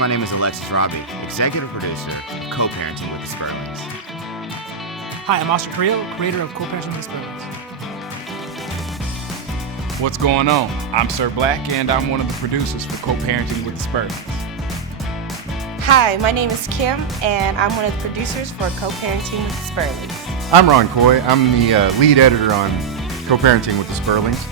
My name is Alexis, Robbie, executive producer of Co-Parenting with the Spurlings. Hi, I'm Oscar Carrillo, creator of Co-Parenting with the Spurlings. What's going on? I'm Sir Black, and I'm one of the producers for Co-Parenting with the Spurlings. Hi, my name is Kim, and I'm one of the producers for Co-Parenting with the Spurlings. I'm Ron Coy. I'm the lead editor on Co-Parenting with the Spurlings.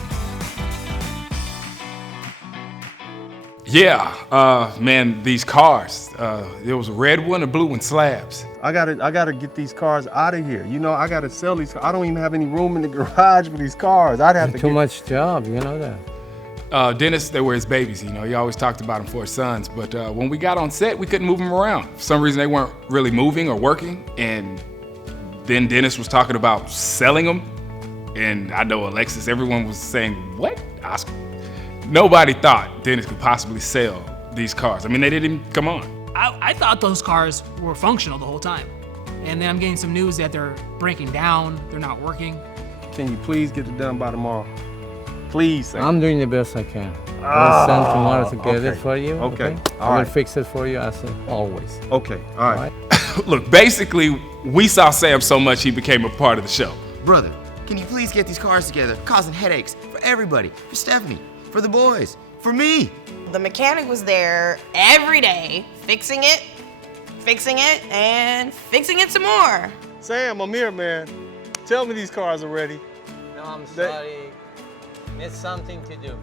Yeah, man, these cars. There was a red one, a blue one, slabs. I gotta get these cars out of here. You know, I gotta sell these. I don't even have any room in the garage for these cars. I'd have to too much job, you know that. Dennis, they were his babies, you know. He always talked about them for his sons. But when we got on set, we couldn't move them around. For some reason, they weren't really moving or working. And then Dennis was talking about selling them. And I know Alexis, everyone was saying, what? Oscar? Nobody thought Dennis could possibly sell these cars. I mean, they didn't even come on. I thought those cars were functional the whole time. And then I'm getting some news that they're breaking down, they're not working. Can you please get it done by tomorrow? Please, Sam. I'm doing the best I can. I'll send tomorrow to get it for you. Okay. I will fix it for you as always. Okay. All right. Look, basically, we saw Sam so much he became a part of the show. Brother, can you please get these cars together? Causing headaches for everybody, for Stephanie, for the boys, for me. The mechanic was there every day, fixing it, and fixing it some more. Sam, I'm here, man. Tell me these cars are ready. No, I'm sorry. It's something to do.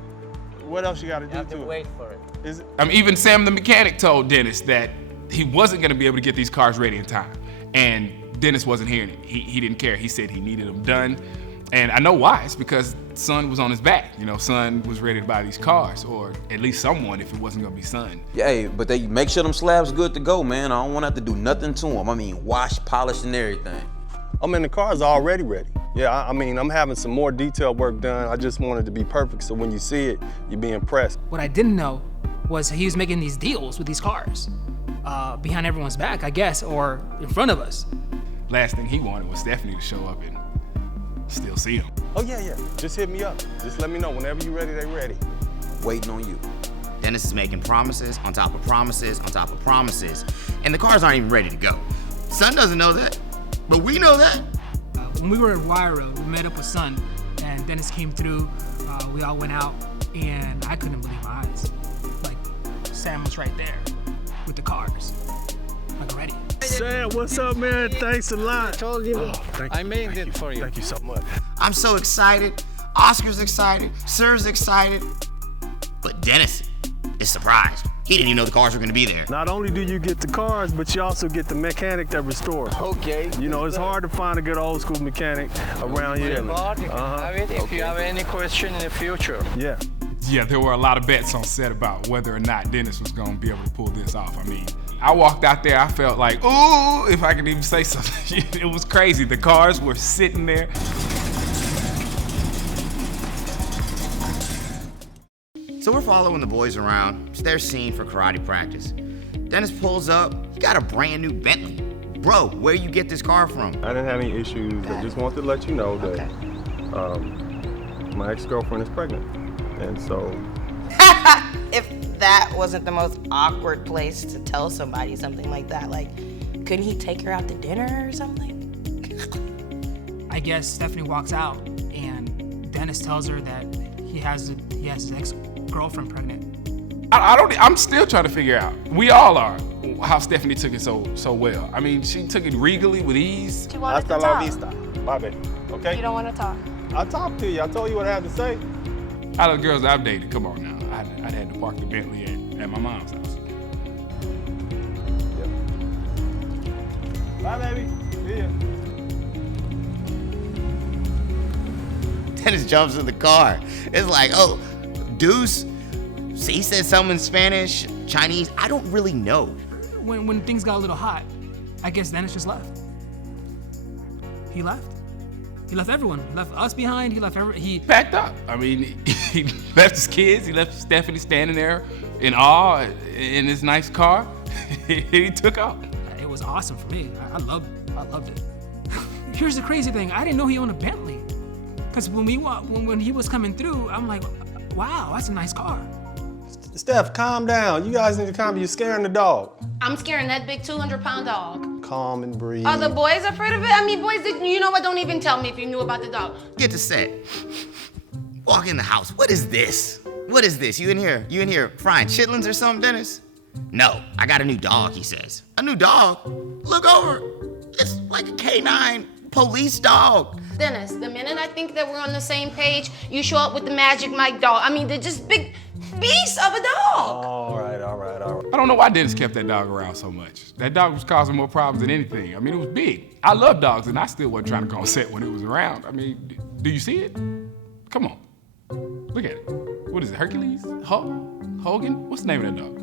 What else you got to do? You have to wait for it. Even Sam the mechanic told Dennis that he wasn't going to be able to get these cars ready in time. And Dennis wasn't hearing it. He didn't care. He said he needed them done. And I know why. It's because Son was on his back. You know, Son was ready to buy these cars, or at least someone if it wasn't going to be Son. Yeah, hey, but they make sure them slabs good to go, man. I don't want to have to do nothing to them. I mean, wash, polish, and everything. I mean, the car's already ready. Yeah, I mean, I'm having some more detail work done. I just wanted to be perfect, so when you see it, you'll be impressed. What I didn't know was he was making these deals with these cars behind everyone's back, I guess, or in front of us. Last thing he wanted was Stephanie to show up and still see him. Oh, yeah. Just hit me up. Just let me know. Whenever you're ready, they're ready. Waiting on you. Dennis is making promises on top of promises on top of promises, and the cars aren't even ready to go. Son doesn't know that, but we know that. When we were at Wire Road, we met up with Son, and Dennis came through. We all went out, and I couldn't believe my eyes. Like, Sam was right there with the cars, like ready. Sam, what's up, man? Thanks a lot. I told you. I made it for you. Thank you so much. I'm so excited. Oscar's excited. Sir's excited. But Dennis is surprised. He didn't even know the cars were going to be there. Not only do you get the cars, but you also get the mechanic that restores. Okay. You know, it's hard to find a good old school mechanic around here. You can have it if you have any question in the future. Yeah. Yeah, there were a lot of bets on set about whether or not Dennis was going to be able to pull this off. I mean, I walked out there, I felt like, ooh, if I could even say something. It was crazy. The cars were sitting there. So we're following the boys around. It's their scene for karate practice. Dennis pulls up. You got a brand new Bentley. Bro, where you get this car from? I didn't have any issues. I just wanted to let you know that my ex-girlfriend is pregnant. And so... If that wasn't the most awkward place to tell somebody something like that, like, couldn't he take her out to dinner or something? I guess Stephanie walks out, and Dennis tells her that he has his ex-girlfriend pregnant. I'm still trying to figure out, we all are, how Stephanie took it so well. I mean, she took it regally with ease. She wanted to Hasta la talk. vista. Bye, baby. Okay? You don't want to talk. I talked to you. I told you what I had to say. Out of the girls I've dated, come on now. I'd had to park the Bentley at my mom's house. Yeah. Bye, baby. See ya. Dennis jumps in the car. It's like, oh, Deuce. So he said something in Spanish, Chinese. I don't really know. When things got a little hot, I guess Dennis just left. He left. He left everyone. He left us behind. He Packed up. I mean, he left his kids. He left Stephanie standing there in awe in his nice car. He took off. It was awesome for me. I loved it. Here's the crazy thing. I didn't know he owned a Bentley. Because when he was coming through, I'm like, wow, that's a nice car. Steph, calm down. You guys need to calm down. You're scaring the dog. I'm scaring that big 200-pound dog. Calm and breathe. Are the boys afraid of it? I mean, boys, you know what? Don't even tell me if you knew about the dog. Get to set. Walk in the house. What is this? What is this? You in here frying chitlins or something, Dennis? No, I got a new dog, he says. A new dog? Look over. It's like a canine police dog. Dennis, the minute I think that we're on the same page, you show up with the Magic Mike dog. I mean, they're just big beasts of a dog. All right. I don't know why Dennis kept that dog around so much. That dog was causing more problems than anything. I mean, it was big. I love dogs, and I still wasn't trying to go on set when it was around. I mean, do you see it? Come on. Look at it. What is it, Hercules? Hogan? What's the name of that dog?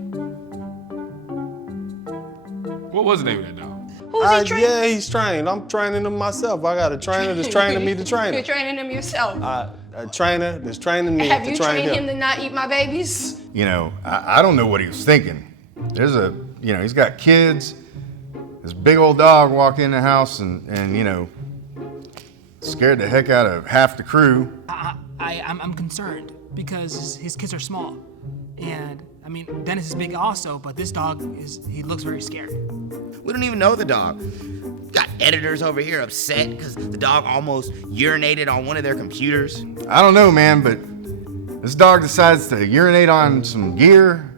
What was the name of that dog? Who's he training? Yeah, he's trained. I'm training him myself. I got a trainer that's training me to train You're him. training him yourself. A trainer that's training me Have to you train trained him. him to not eat my babies? You know, I don't know what he was thinking. He's got kids. This big old dog walk in the house and scared the heck out of half the crew. I'm concerned because his kids are small. And I mean, Dennis is big also, but this dog he looks very scary. We don't even know the dog. Got editors over here upset because the dog almost urinated on one of their computers. I don't know, man, but this dog decides to urinate on some gear.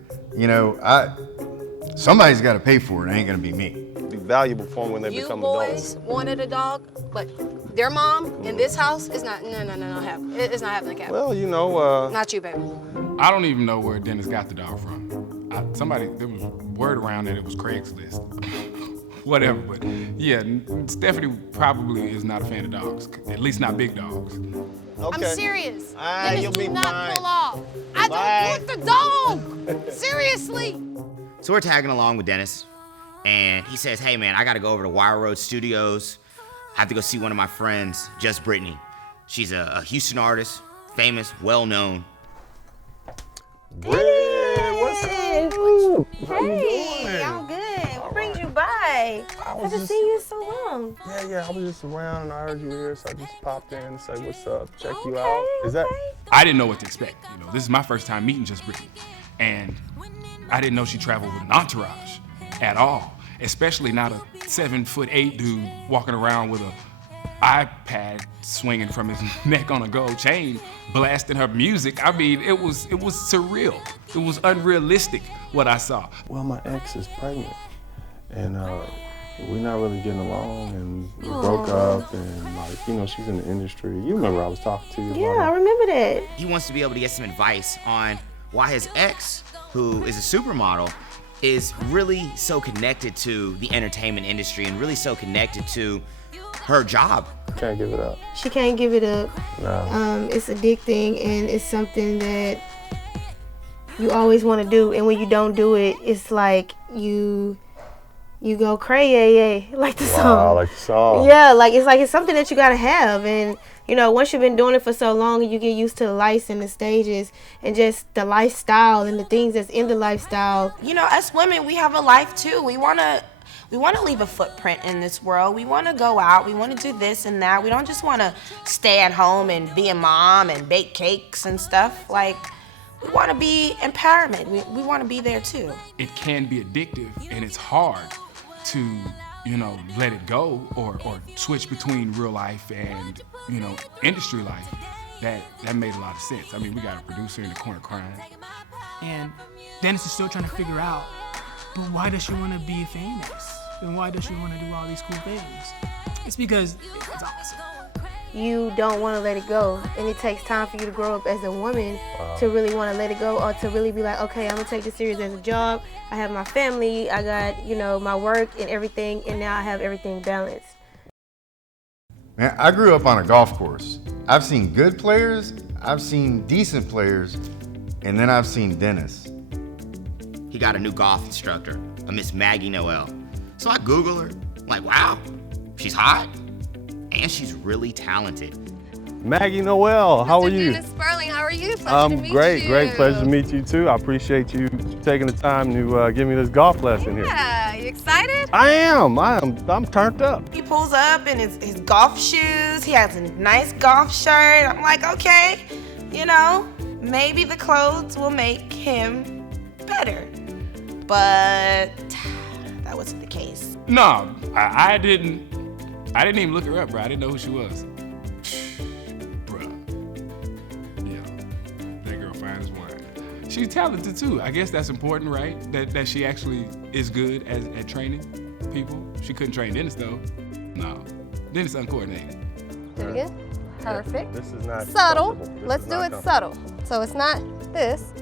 Somebody's got to pay for it. It ain't gonna be me. Be valuable for them when they You become boys adults. wanted a dog, but their mom in this house is not, no, it's not happening, Cap. Well, Not you, baby. I don't even know where Dennis got the dog from. There was word around that it was Craigslist. Whatever, but yeah, Stephanie probably is not a fan of dogs, at least not big dogs. okay. I'm serious. You'll Dennis, be do not fine. pull off. I Bye. don't want the dog. Seriously. So we're tagging along with Dennis, and he says, hey man, I gotta go over to Wire Road Studios. I have to go see one of my friends, Just Brittany. She's a Houston artist, famous, well-known. Hey, what's up? Hey, I'm good. What brings you by? I haven't seen you in so long. Yeah, I was just around and I heard you here, so I just popped in to say what's up, check you Okay, out. Is that? I didn't know what to expect. This is my first time meeting Just Brittany, and I didn't know she traveled with an entourage at all, especially not a 7'8" dude walking around with a iPad swinging from his neck on a gold chain, blasting her music. I mean, it was surreal. It was unrealistic what I saw. Well, my ex is pregnant, and we're not really getting along, and we broke up, and she's in the industry. You remember I was talking to you about Yeah, I remember that. He wants to be able to get some advice on why his ex, who is a supermodel, is really so connected to the entertainment industry and really so connected to her job. Can't give it up. She can't give it up. No. It's addicting and it's something that you always want to do. And when you don't do it, it's like you go crazy, like the song. Wow, like the song. Yeah, it's something that you gotta have. And once you've been doing it for so long, and you get used to the lights and the stages and just the lifestyle and the things that's in the lifestyle. Us women, we have a life too. We wanna leave a footprint in this world. We wanna go out. We wanna do this and that. We don't just wanna stay at home and be a mom and bake cakes and stuff. We wanna be empowerment. We wanna be there too. It can be addictive, and it's hard to let it go or switch between real life and industry life. That made a lot of sense. I mean, we got a producer in the corner crying. And Dennis is still trying to figure out, but why does she want to be famous? And why does she want to do all these cool things? It's because it's awesome. You don't want to let it go, and it takes time for you to grow up as a woman to really want to let it go, or to really be like, okay, I'm gonna take this serious as a job. I have my family, I got my work and everything, and now I have everything balanced. Man, I grew up on a golf course. I've seen good players, I've seen decent players, and then I've seen Dennis. He got a new golf instructor, a Miss Maggie Noel. So I Google her, like, wow, she's hot, and she's really talented. Maggie Noel, how are you? Spurling, how are you? I'm great, pleasure to meet you too. I appreciate you taking the time to give me this golf lesson here. Yeah, you excited? I'm turned up. He pulls up in his golf shoes. He has a nice golf shirt. I'm like, okay, maybe the clothes will make him better. But that wasn't the case. No, I didn't even look her up, bro. I didn't know who she was. Bro. Yeah. That girl fine as wine. She's talented too. I guess that's important, right? That she actually is good at training people. She couldn't train Dennis though. No. Dennis uncoordinated. Do it again. Perfect. This is not subtle. comfortable. This Let's is do not it subtle. So it's not this,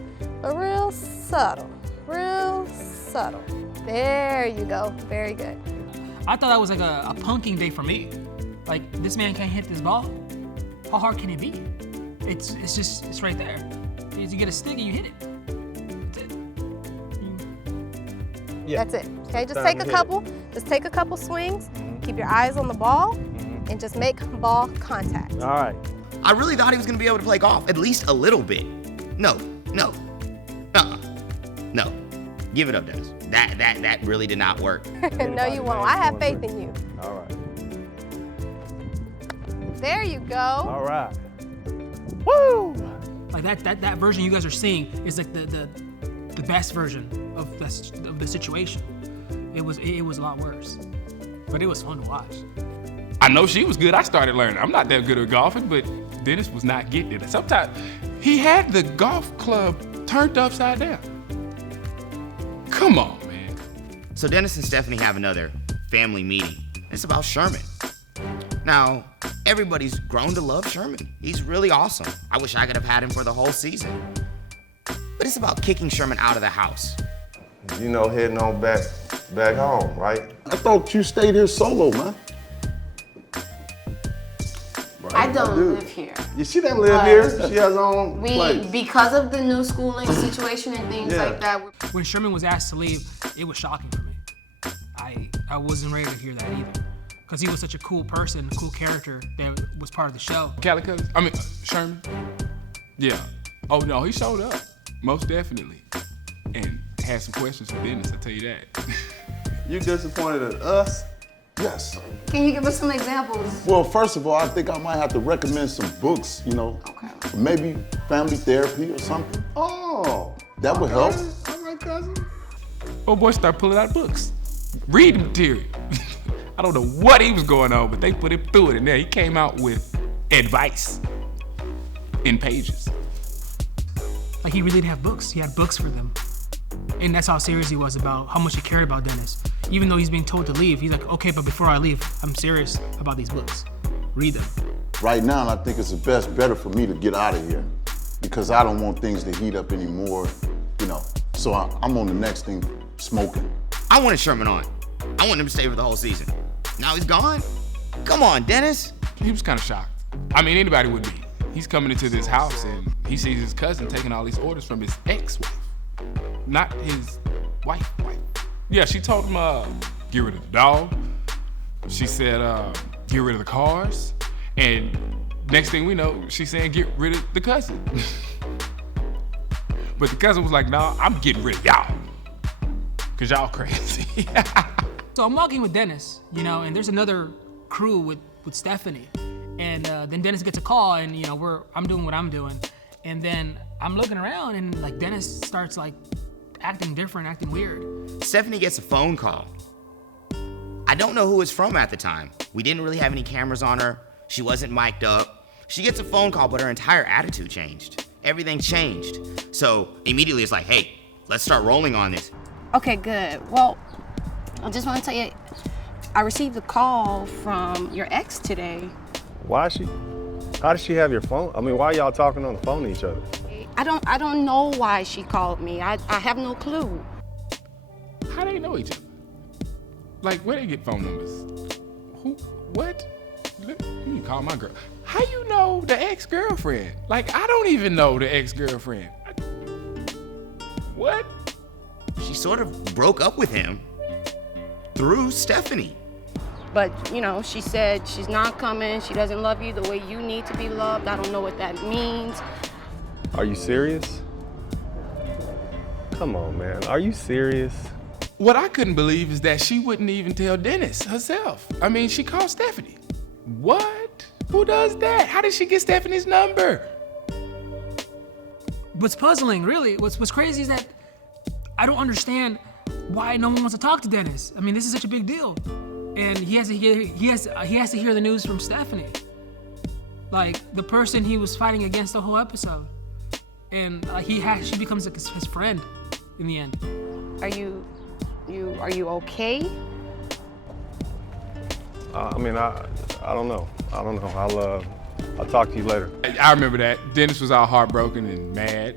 but real subtle. Real subtle. There you go. Very good. I thought that was like a punking day for me. Like, this man can't hit this ball. How hard can it be? It's right there. You get a stick and you hit it. That's it. Yeah. That's it. Okay, just Time take to a hit couple. Just take a couple swings. Keep your eyes on the ball, and just make ball contact. All right. I really thought he was gonna be able to play golf, at least a little bit. No. Give it up, Dennis. That really did not work. No, you won't. I have faith in you. All right. There you go. All right. Woo! Like that version you guys are seeing is like the best version of the situation. It was a lot worse, but it was fun to watch. I know she was good. I started learning. I'm not that good at golfing, but Dennis was not getting it. Sometimes he had the golf club turned upside down. Come on, man. So Dennis and Stephanie have another family meeting. It's about Sherman. Now, everybody's grown to love Sherman. He's really awesome. I wish I could have had him for the whole season. But it's about kicking Sherman out of the house. You know, heading on back home, right? I thought you stayed here solo, man. I don't live here. You see that live here? She has her own place. Because of the new schooling situation and things like that. When Sherman was asked to leave, it was shocking for me. I wasn't ready to hear that either. Because he was such a cool person, a cool character that was part of the show. Sherman? Yeah. Oh no, he showed up. Most definitely. And had some questions for Dennis, I'll tell you that. You disappointed at us? Yes. Can you give us some examples? Well, first of all, I think I might have to recommend some books, you know. Okay. Maybe family therapy or something. Oh. That would help. All right, cousin. Oh boy, start pulling out books. Reading material. I don't know what he was going on, but they put him through it, and there he came out with advice in pages. Like, he really did have books. He had books for them. And that's how serious he was about how much he cared about Dennis. Even though he's being told to leave, he's like, okay, but before I leave, I'm serious about these books. Read them. Right now, I think it's better for me to get out of here because I don't want things to heat up anymore, you know. So I'm on the next thing, smoking. I wanted Sherman on. I wanted him to stay for the whole season. Now he's gone? Come on, Dennis. He was kind of shocked. I mean, anybody would be. He's coming into this house and he sees his cousin taking all these orders from his ex-wife, not his wife. Yeah, she told him, get rid of the dog. She said, get rid of the cars. And next thing we know, she's saying, get rid of the cousin. But the cousin was like, nah, I'm getting rid of y'all. Cause y'all crazy. So I'm walking with Dennis, you know, and there's another crew with Stephanie. And then Dennis gets a call and, you know, I'm doing what I'm doing. And then I'm looking around and like Dennis starts like acting different, acting weird. Stephanie gets a phone call. I don't know who it's from at the time. We didn't really have any cameras on her. She wasn't mic'd up. She gets a phone call, but her entire attitude changed. Everything changed. So immediately it's like, hey, let's start rolling on this. Okay, good. Well, I just want to tell you, I received a call from your ex today. How does she have your phone? I mean, why are y'all talking on the phone to each other? I don't know why she called me. I have no clue. How do they know each other? Like, where they get phone numbers? Who? What? Let me call my girl. How you know the ex-girlfriend? Like, I don't even know the ex-girlfriend. What? She sort of broke up with him through Stephanie. But, you know, she said she's not coming. She doesn't love you the way you need to be loved. I don't know what that means. Are you serious? Come on, man. Are you serious? What I couldn't believe is that she wouldn't even tell Dennis herself. I mean, she called Stephanie. What? Who does that? How did she get Stephanie's number? What's puzzling, really, what's crazy is that I don't understand why no one wants to talk to Dennis. I mean, this is such a big deal. And he has to hear the news from Stephanie. Like, the person he was fighting against the whole episode. And she becomes like his friend in the end. Are you okay? I mean, I don't know. I'll talk to you later. I remember that. Dennis was all heartbroken and mad.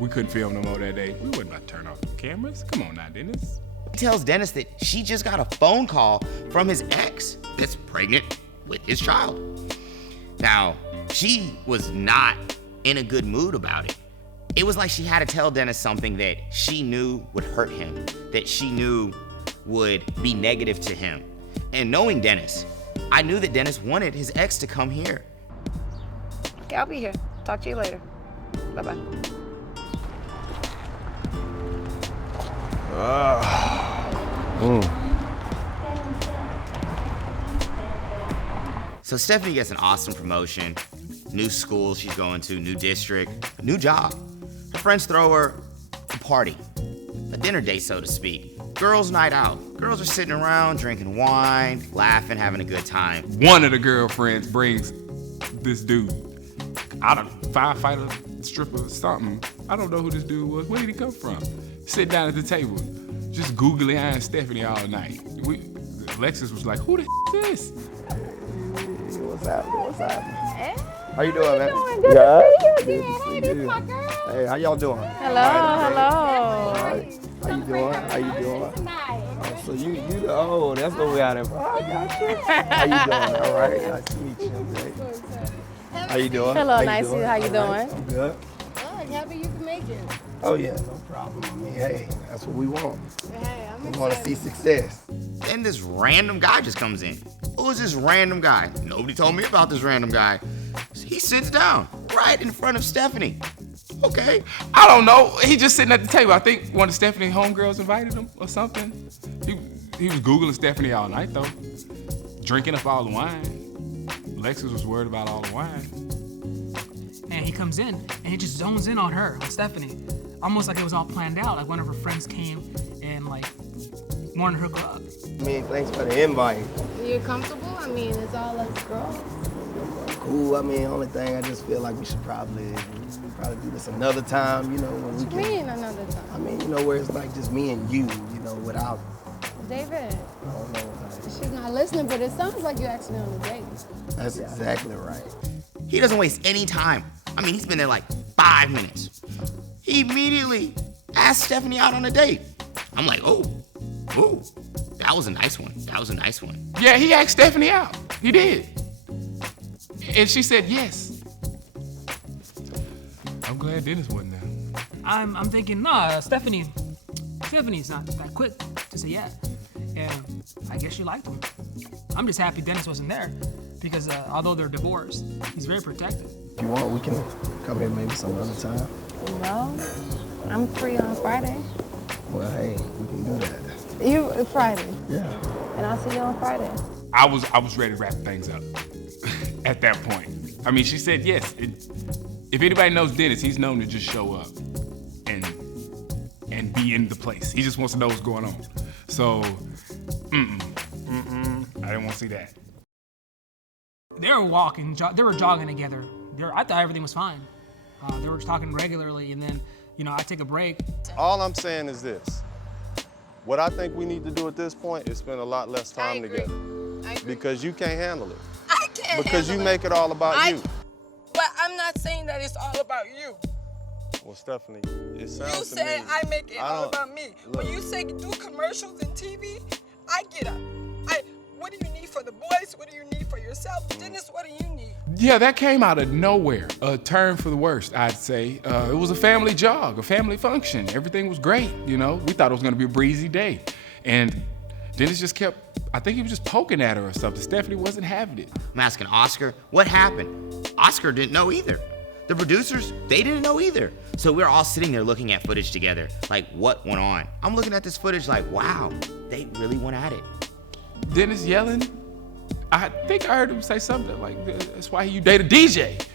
We couldn't film no more that day. We wouldn't about to turn off the cameras. Come on now, Dennis. He tells Dennis that she just got a phone call from his ex that's pregnant with his child. Now, she was not in a good mood about it. It was like she had to tell Dennis something that she knew would hurt him, that she knew would be negative to him. And knowing Dennis, I knew that Dennis wanted his ex to come here. Okay, I'll be here. Talk to you later. Bye-bye. So Stephanie gets an awesome promotion, new school she's going to, new district, new job. Her friends throw her a party, a dinner date, so to speak. Girls' night out. Girls are sitting around, drinking wine, laughing, having a good time. One of the girlfriends brings this dude out of firefighter, stripper, something. I don't know who this dude was. Where did he come from? Sit down at the table, just googly eyeing Stephanie all night. Alexis was like, who the is this? What's happening? How you doing, man? Good Yeah. to see you again. Hey, this is my girl. Hey, how y'all doing? Hello. How you doing? How you doing? Oh, so you that's what we out there for. I got you. How you doing? All right. Nice to meet you. Okay. How you doing? Hello, How you nice to doing? How you All doing? right, I'm good. Oh, happy you can make it. Oh yeah, no problem. I mean, hey, that's what we want. Hey, I'm We want to see success. Then this random guy just comes in. Who is this random guy? Nobody told me about this random guy. He sits down right in front of Stephanie. Okay. I don't know. He just sitting at the table. I think one of Stephanie's homegirls invited him or something. He was Googling Stephanie all night though, drinking up all the wine. Alexis was worried about all the wine. And he comes in and he just zones in on her, on Stephanie. Almost like it was all planned out. Like one of her friends came and like wanted her to go up. I mean, thanks for the invite. You're comfortable? I mean, it's all us girls. Cool. I mean, only thing I just feel like we should probably do this another time. You know, when we What can. you mean another time? I mean, you know, where it's like just me and you. You know, without. David, I don't know. she's not listening, but it sounds like you're actually on a date. That's exactly right. He doesn't waste any time. I mean, he's been there like 5 minutes. He immediately asked Stephanie out on a date. I'm like, oh, that was a nice one. That was a nice one. Yeah, he asked Stephanie out. He did. And she said yes. I'm glad Dennis wasn't there. I'm thinking, nah, Stephanie's not that quick to say yeah. And I guess she liked him. I'm just happy Dennis wasn't there because although they're divorced, he's very protective. If you want, we can come here maybe some other time. Well, I'm free on Friday. Well, hey, we can do that. You Friday? Yeah. And I'll see you on Friday. I was ready to wrap things up at that point. I mean, she said yes. If anybody knows Dennis, he's known to just show up and be in the place. He just wants to know what's going on. So, I didn't want to see that. They were walking, they were jogging together. I thought everything was fine. They were talking regularly, and then, I take a break. All I'm saying is this. What I think we need to do at this point is spend a lot less time together. I agree. Because you can't handle it. I can't Because you handle make it all about you. But I'm not saying that it's all about you. Well, Stephanie, it sounds You to say me. I make it all don't- about me. Look. When you say do commercials and TV, I get up. What do you need for the boys? What do you need for yourself? Dennis, what do you need? Yeah, that came out of nowhere. A turn for the worst, I'd say. It was a family jog, a family function. Everything was great, We thought it was gonna be a breezy day. And Dennis just I think he was just poking at her or something. Stephanie wasn't having it. I'm asking Oscar, what happened? Oscar didn't know either. The producers, they didn't know either. So we're all sitting there looking at footage together, like what went on. I'm looking at this footage like, wow, they really went at it. Dennis yelling. I think I heard him say something like, that's why you date a DJ.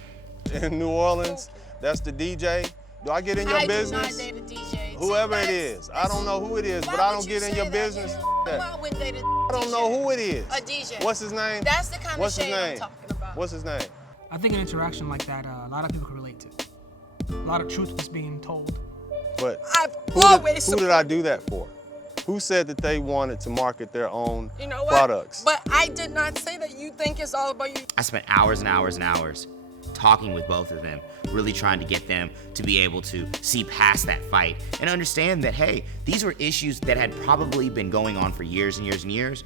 In New Orleans, that's the DJ. Do I get in your business? I do not date a DJ. Whoever it is. I don't know who it is, but I don't get in your business. I don't know who it is. A DJ. What's his name? That's the kind What's of his shade name? I'm talking about. What's his name? I think an interaction like that, a lot of people can relate to. A lot of truth was being told. But always who did I do that for? Who said that they wanted to market their own You know what? products? But I did not say that you think it's all about you. I spent hours and hours and hours talking with both of them, really trying to get them to be able to see past that fight and understand that, hey, these were issues that had probably been going on for years and years and years.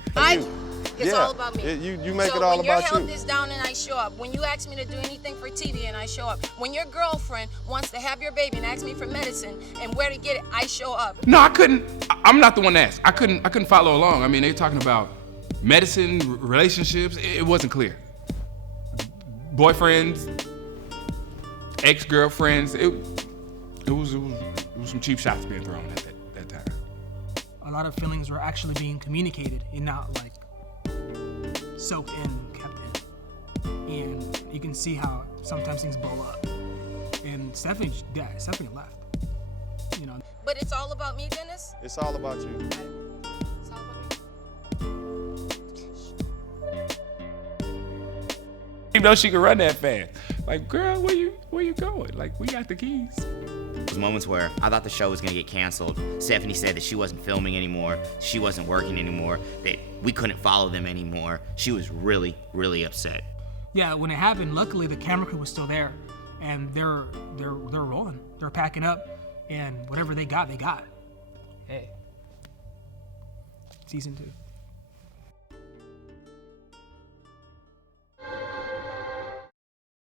It's all about me. You make it all when your about health you. is down and I show up, when you ask me to do anything for TV and I show up, when your girlfriend wants to have your baby and asks me for medicine and where to get it, I show up. No, I couldn't. I'm not the one to ask. I couldn't follow along. I mean, they're talking about medicine, relationships. It wasn't clear. Boyfriends, ex-girlfriends. It was some cheap shots being thrown at that time. A lot of feelings were actually being communicated and not like soaked in, kept in. And you can see how sometimes things blow up. And Stephanie left. You know. But it's all about me, Dennis? It's all about you. You know she could run that fast. Like, girl, where you going? Like, we got the keys. There was moments where I thought the show was gonna get canceled. Stephanie said that she wasn't filming anymore, she wasn't working anymore, that we couldn't follow them anymore. She was really, really upset. Yeah, when it happened, luckily the camera crew was still there, and they're rolling. They're packing up, and whatever they got, they got. Hey, season 2.